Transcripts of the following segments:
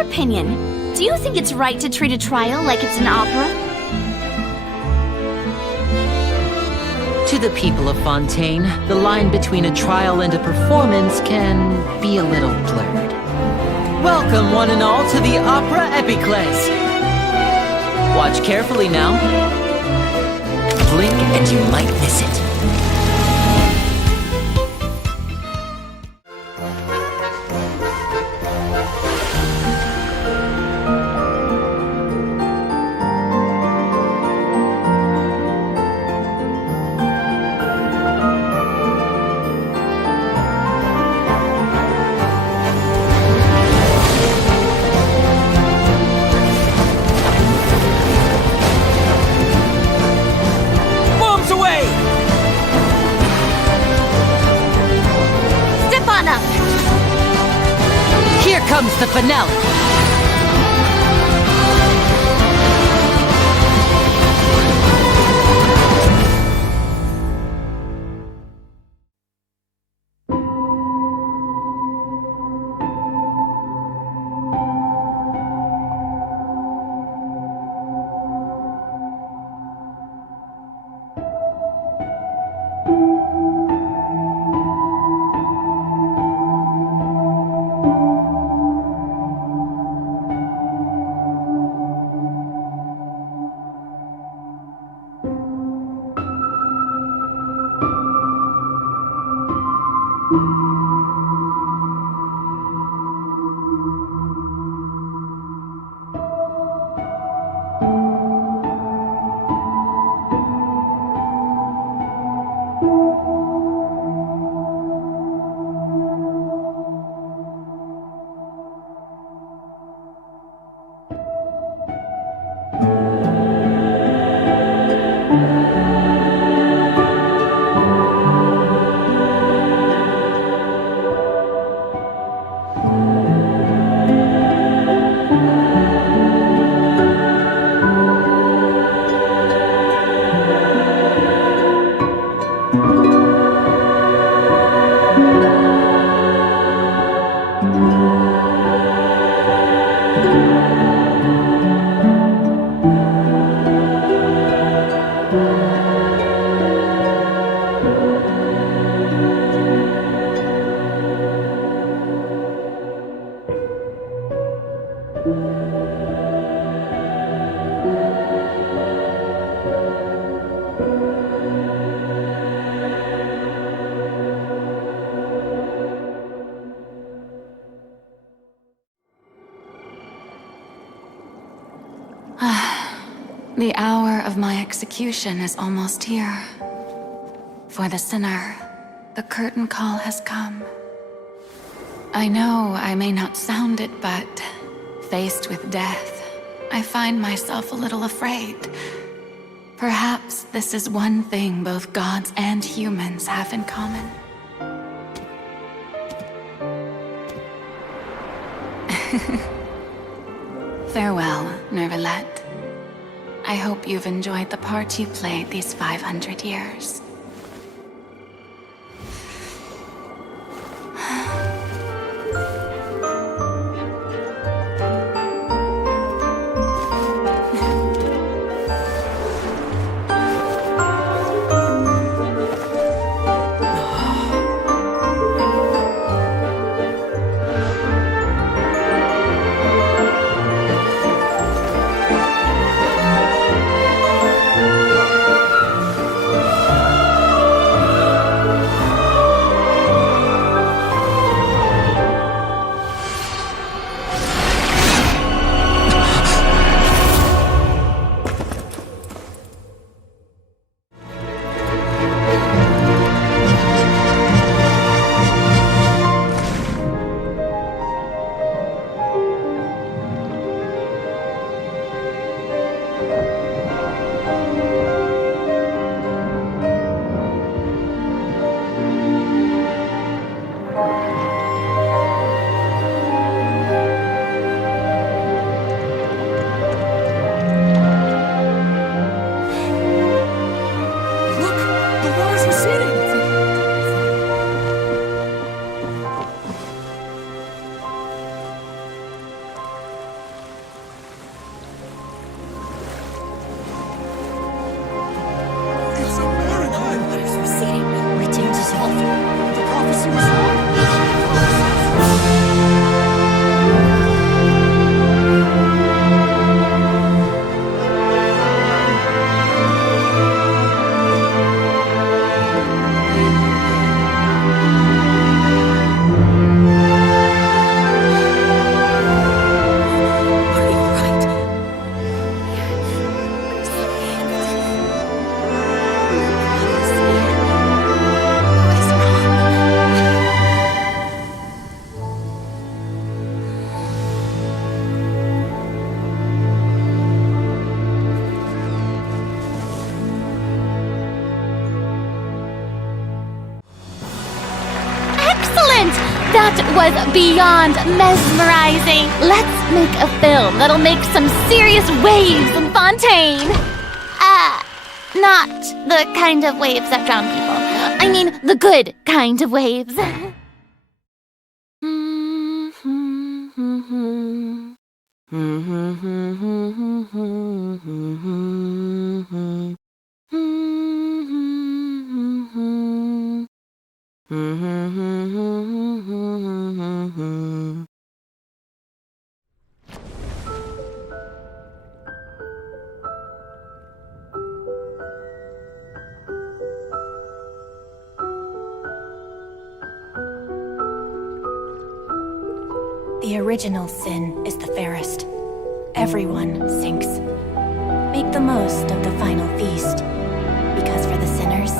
your opinion? Do you think it's right to treat a trial like it's an opera? To the people of Fontaine, the line between a trial and a performance can be a little blurred. Welcome, one and all, to the Opera Epiclese. Watch carefully now. Blink and you might miss it. Comes the finale. The hour of my execution is almost here. For the sinner, the curtain call has come. I know I may not sound it, but faced with death, I find myself a little afraid. Perhaps this is one thing both gods and humans have in common. Farewell, Neuvillette. I hope you've enjoyed the part you played these 500 years. was beyond mesmerizing. Let's make a film that'll make some serious waves in Fontaine. Not the kind of waves that drown people. I mean, the good kind of waves. The original sin is the fairest. Everyone sinks. Make the most of the final feast, because for the sinners,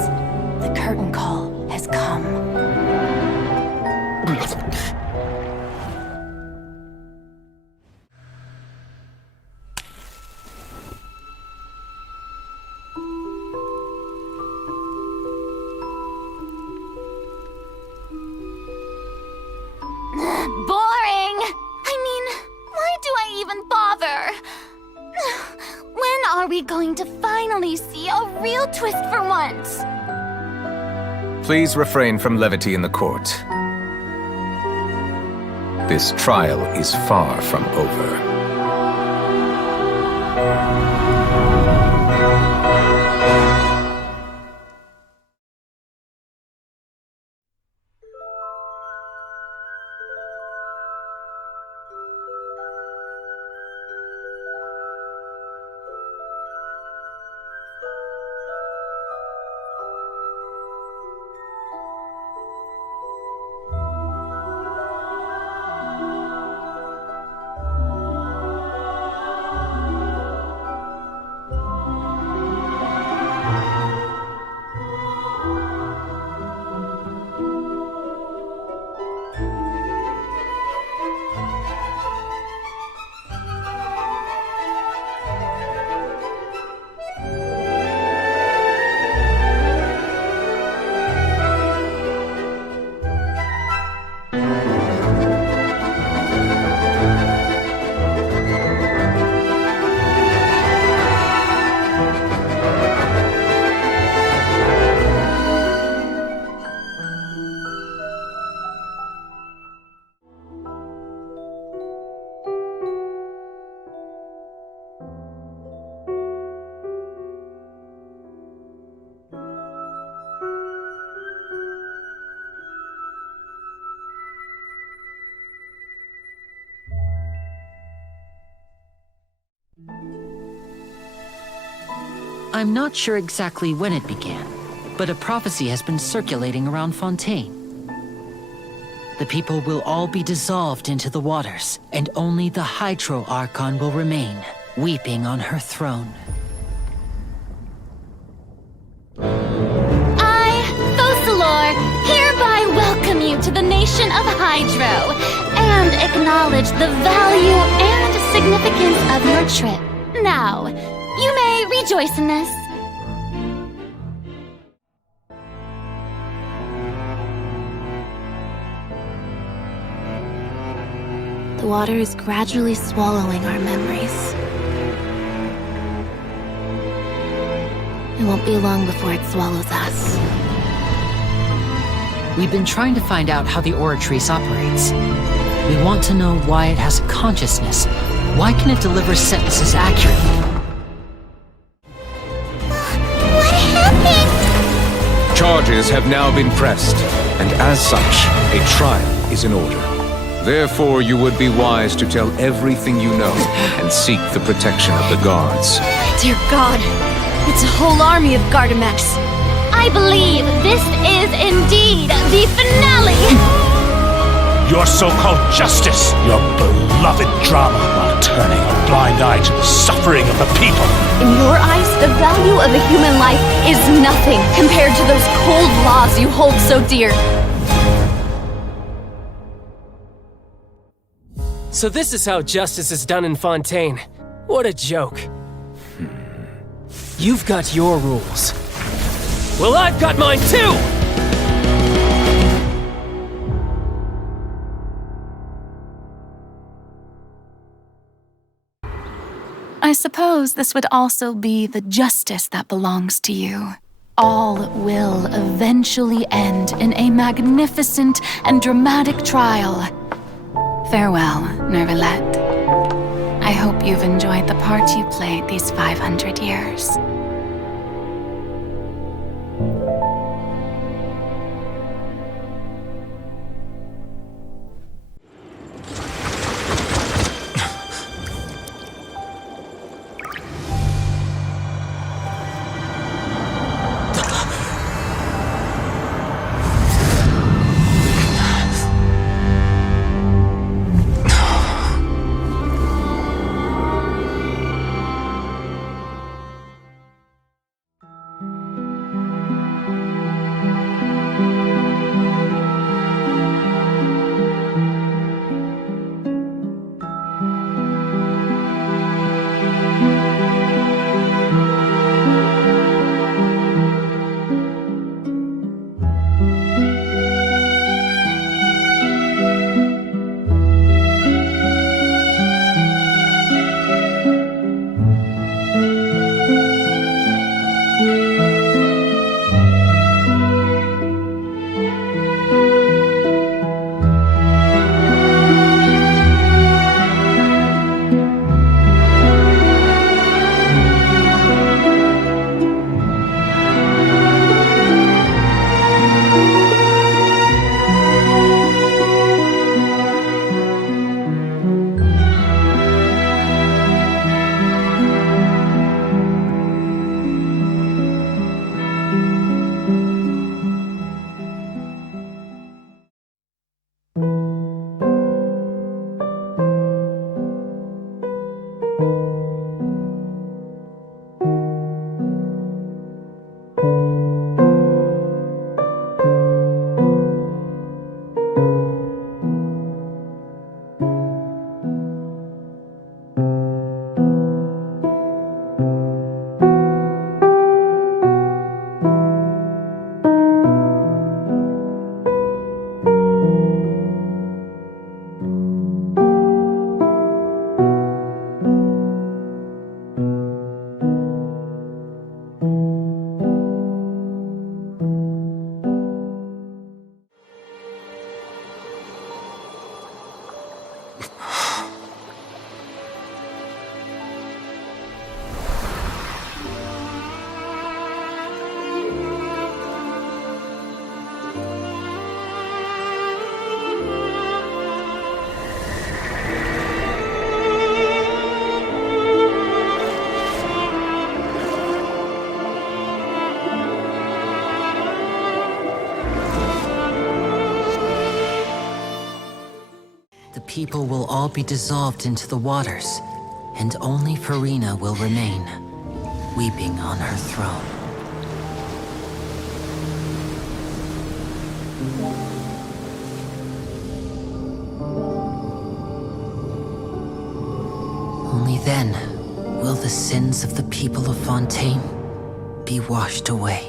the curtain call has come. Boring! I mean, why do I even bother? When are we going to finally see a real twist for once? Please refrain from levity in the court. This trial is far from over. I'm not sure exactly when it began, but a prophecy has been circulating around Fontaine. The people will all be dissolved into the waters, and only the Hydro Archon will remain, weeping on her throne. I, Focalor, hereby welcome you to the nation of Hydro, and acknowledge the value and significance of your trip. Now, you may rejoice in this. The water is gradually swallowing our memories. It won't be long before it swallows us. We've been trying to find out how the Oratrice operates. We want to know why it has a consciousness. Why can it deliver sentences accurately? What happened? Charges have now been pressed, and as such, a trial is in order. Therefore, you would be wise to tell everything you know and seek the protection of the guards. Dear God, it's a whole army of Gardamex. I believe this is indeed the finale! Your so-called justice, your beloved drama, while turning a blind eye to the suffering of the people. In your eyes, the value of a human life is nothing compared to those cold laws you hold so dear. So this is how justice is done in Fontaine. What a joke. You've got your rules. Well, I've got mine too! I suppose this would also be the justice that belongs to you. All will eventually end in a magnificent and dramatic trial. Farewell, Neuvillette. I hope you've enjoyed the part you played these 500 years. People will all be dissolved into the waters, and only Furina will remain, weeping on her throne. Only then will the sins of the people of Fontaine be washed away.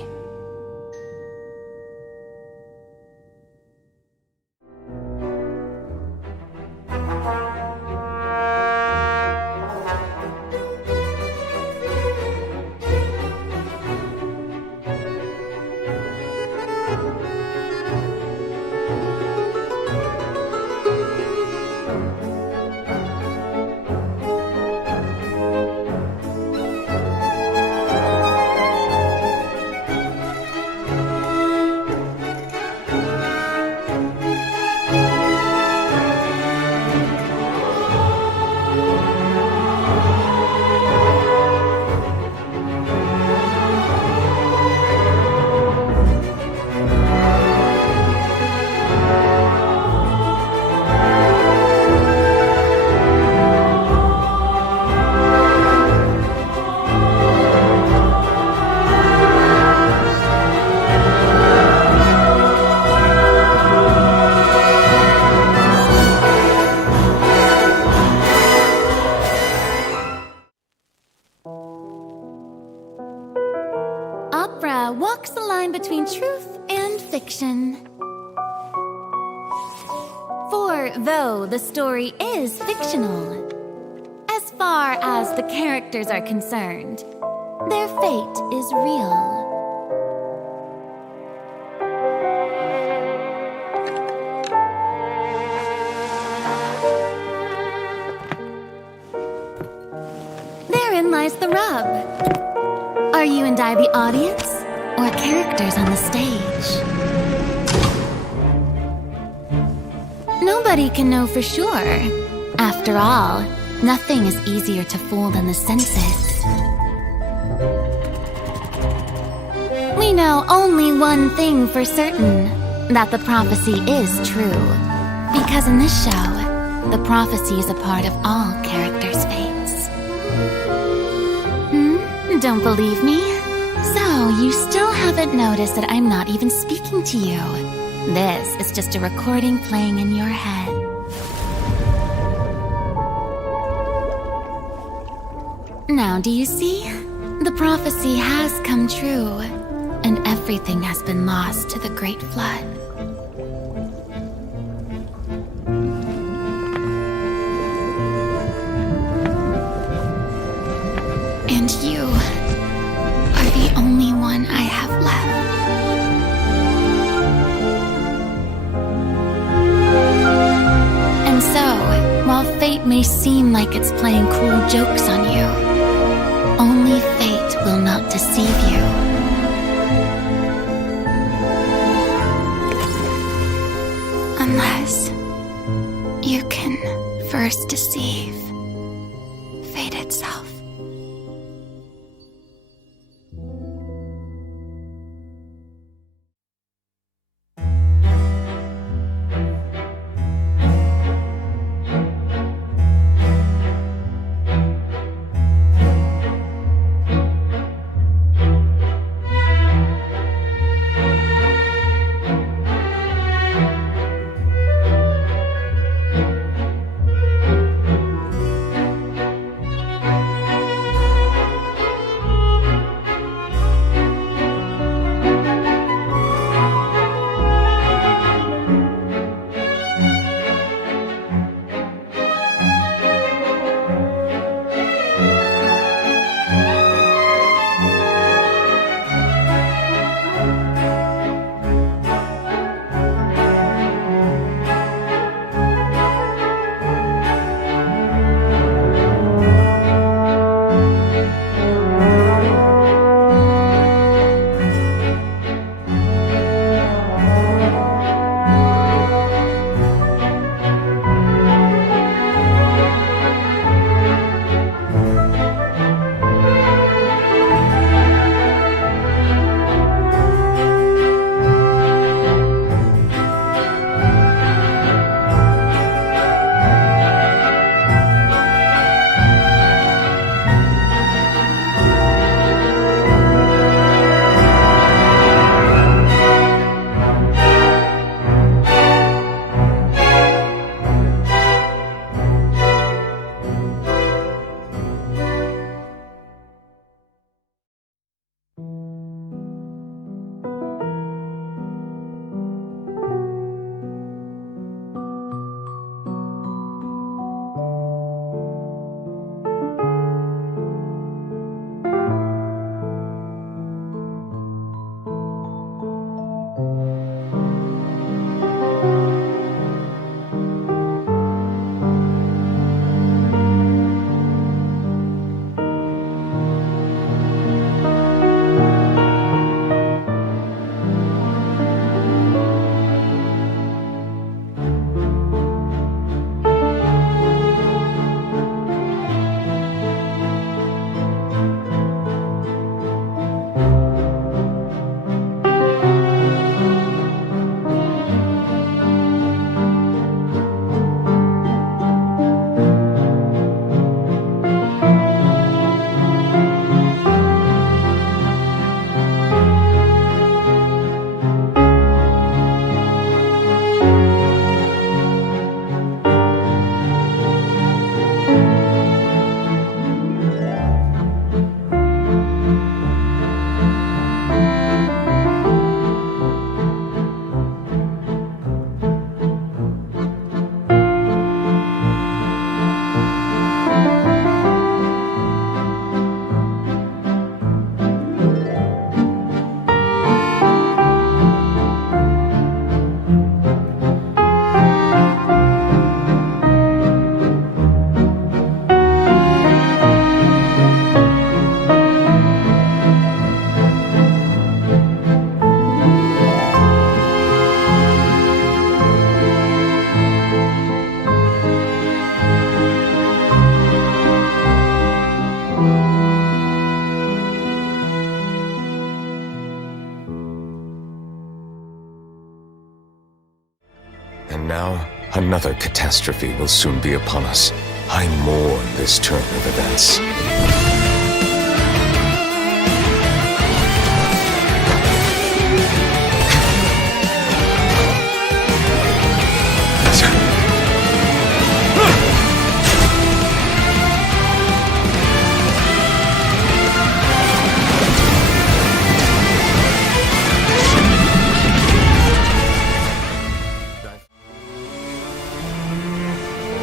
Walks the line between truth and fiction. For though the story is fictional, as far as the characters are concerned, their fate is real. Therein lies the rub. Are you and I the audience, or characters on the stage? Nobody can know for sure. After all, nothing is easier to fool than the senses. We know only one thing for certain, that the prophecy is true. Because in this show, the prophecy is a part of all characters' fates. Don't believe me? So, you still haven't noticed that I'm not even speaking to you. This is just a recording playing in your head. Now, do you see? The prophecy has come true, and everything has been lost to the Great Flood. And you are the only one I have left. And so, while fate may seem like it's playing cruel jokes on you, only fate will not deceive you. Unless you can first deceive fate itself. now, another catastrophe will soon be upon us. I mourn this turn of events.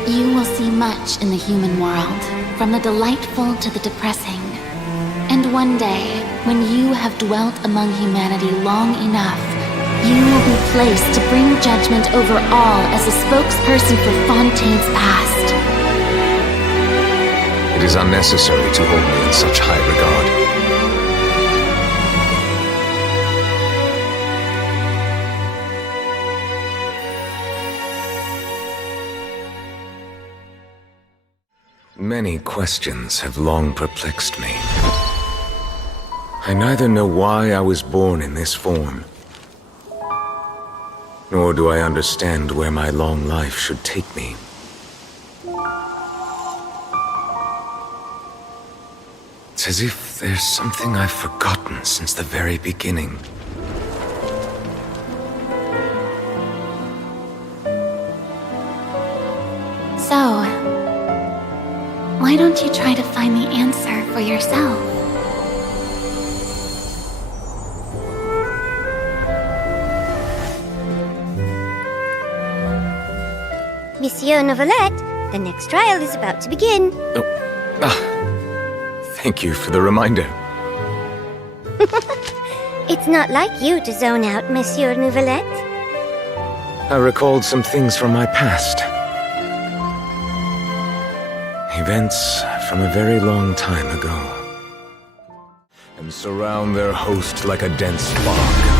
You will see much in the human world, from the delightful to the depressing. And one day, when you have dwelt among humanity long enough, you will be placed to bring judgment over all as a spokesperson for Fontaine's past. It is unnecessary to hold me in such high regard. Many questions have long perplexed me. I neither know why I was born in this form, nor do I understand where my long life should take me. It's as if there's something I've forgotten since the very beginning. So, why don't you try to find the answer for yourself? Monsieur Neuvillette, the next trial is about to begin. Thank you for the reminder. It's not like you to zone out, Monsieur Neuvillette. I recalled some things from my past. Events from a very long time ago. And surround their host like a dense fog.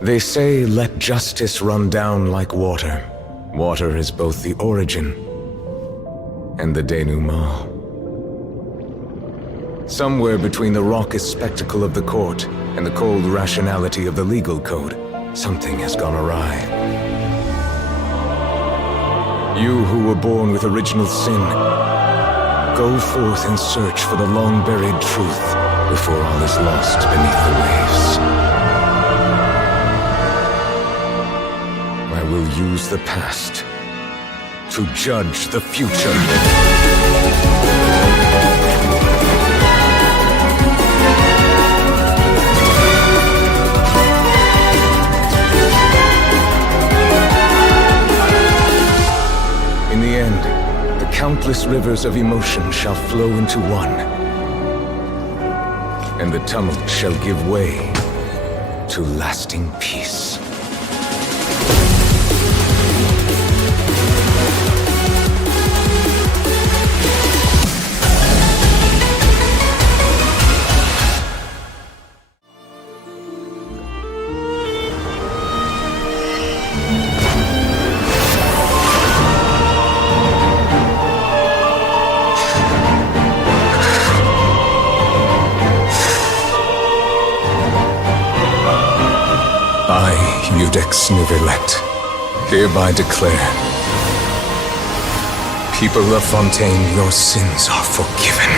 They say, let justice run down like water. Water is both the origin and the denouement. Somewhere between the raucous spectacle of the court and the cold rationality of the legal code, something has gone awry. You who were born with original sin, go forth and search for the long-buried truth before all is lost beneath the waves. I will use the past to judge the future. In the end, the countless rivers of emotion shall flow into one, and the tumult shall give way to lasting peace. Neuvillette, hereby declare, people of Fontaine, your sins are forgiven.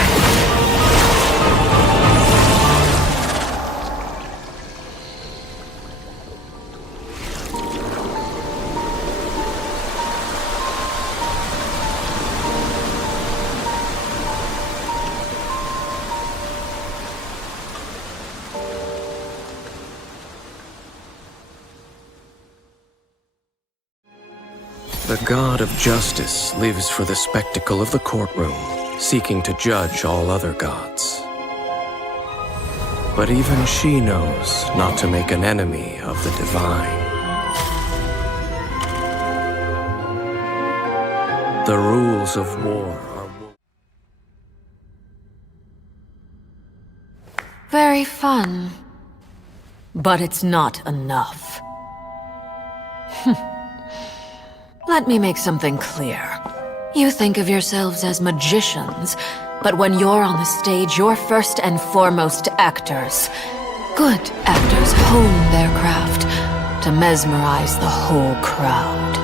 The god of justice lives for the spectacle of the courtroom, seeking to judge all other gods. But even she knows not to make an enemy of the divine. The rules of war are... Very fun. But it's not enough. Let me make something clear. You think of yourselves as magicians, but when you're on the stage, you're first and foremost actors. Good actors hone their craft to mesmerize the whole crowd.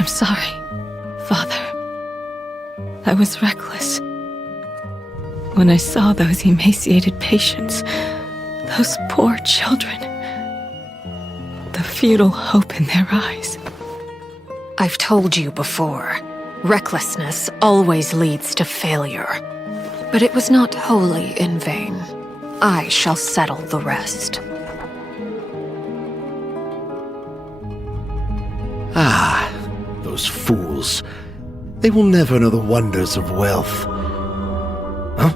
I'm sorry, Father. I was reckless. When I saw those emaciated patients, those poor children, the futile hope in their eyes. I've told you before, recklessness always leads to failure. But it was not wholly in vain. I shall settle the rest. Ah, those fools. They will never know the wonders of wealth. Huh?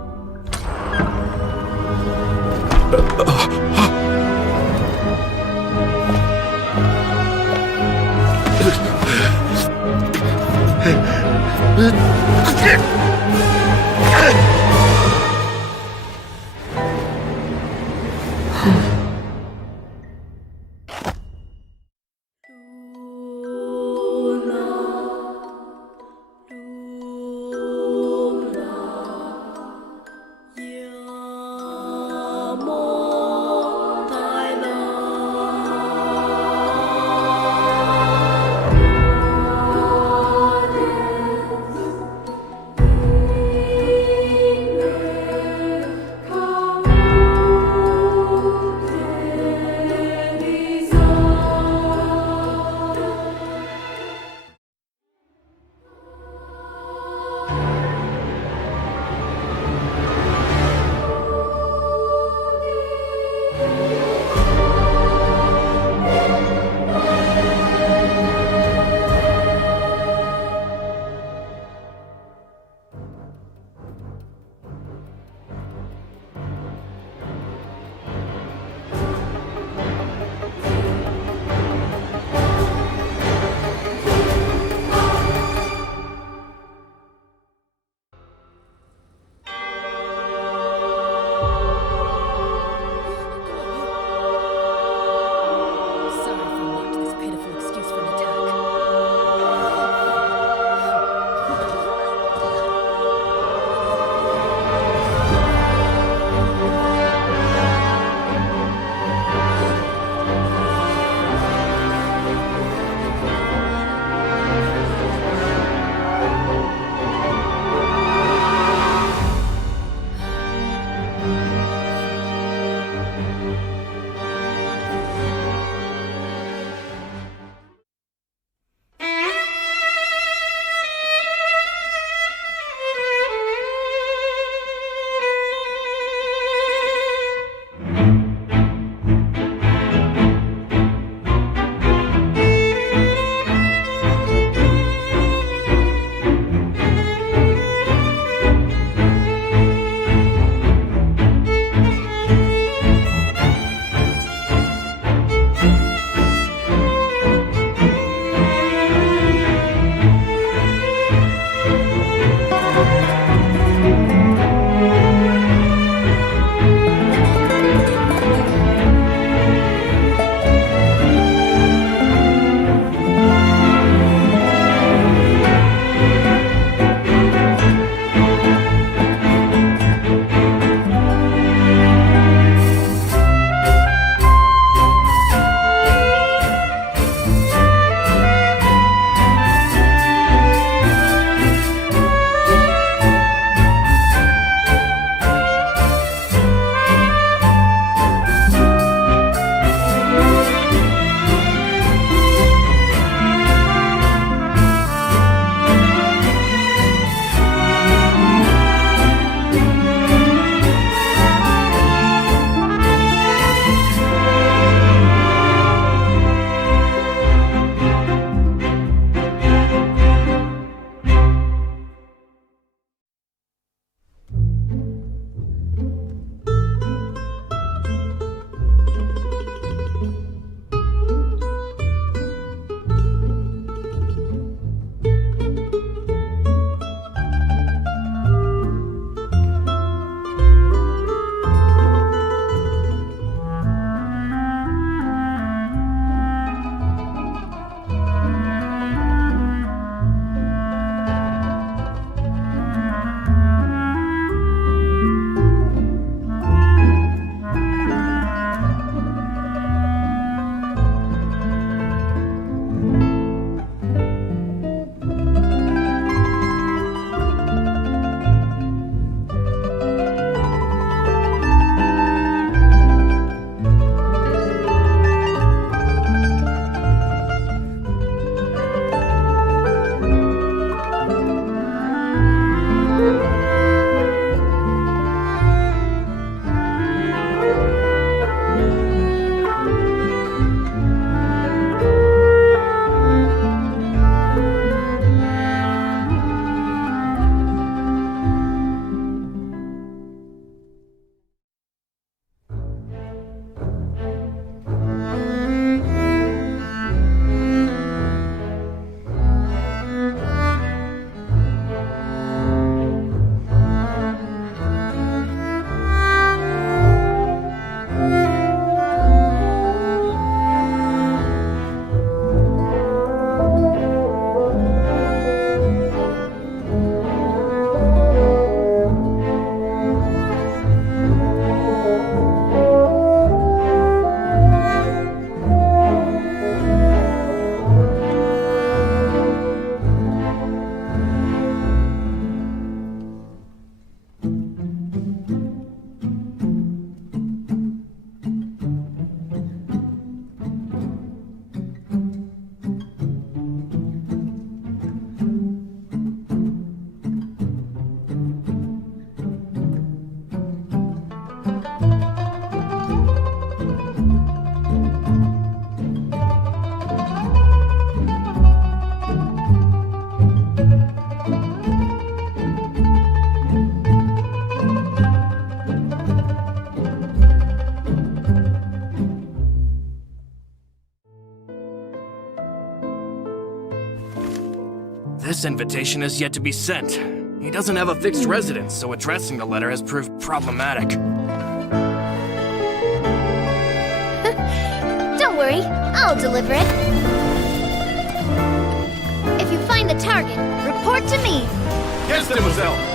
This invitation has yet to be sent. He doesn't have a fixed residence, so addressing the letter has proved problematic. Don't worry, I'll deliver it. If you find the target, report to me. Yes, mademoiselle!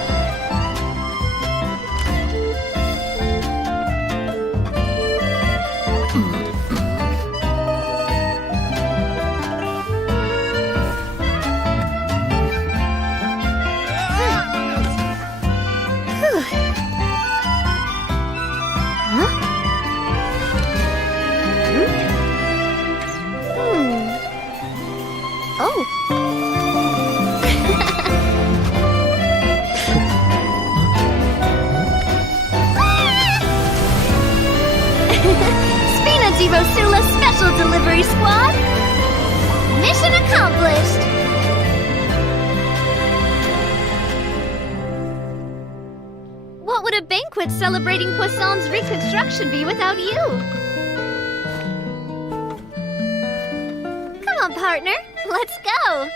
Rosula Special Delivery Squad! Mission accomplished! What would a banquet celebrating Poisson's reconstruction be without you? Come on, partner. Let's go!